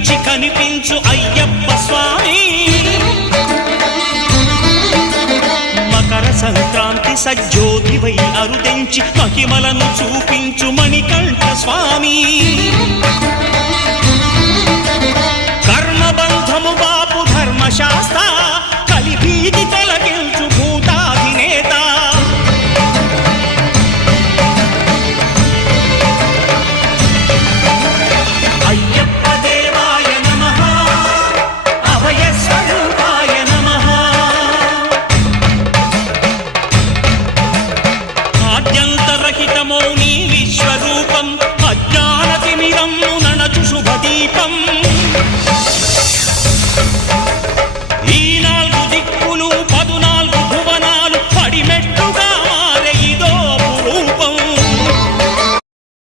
కనిపించి కనిపించు అయ్యప్ప స్వామి. మకర సంక్రాంతి సజ్జోతివై అరుదెంచి మహిమలను చూపించు మణికంఠ స్వామి. కర్మబంధము బాపు ధర్మశాస్త్ర కలిభీతి తొలగించు భూతాధినేత. అయ్యప్ప దేవాయ నమః, అభయ స్వరూపాయ నమః. ఆద్యంతరహితమౌ నీ విశ్వరూపం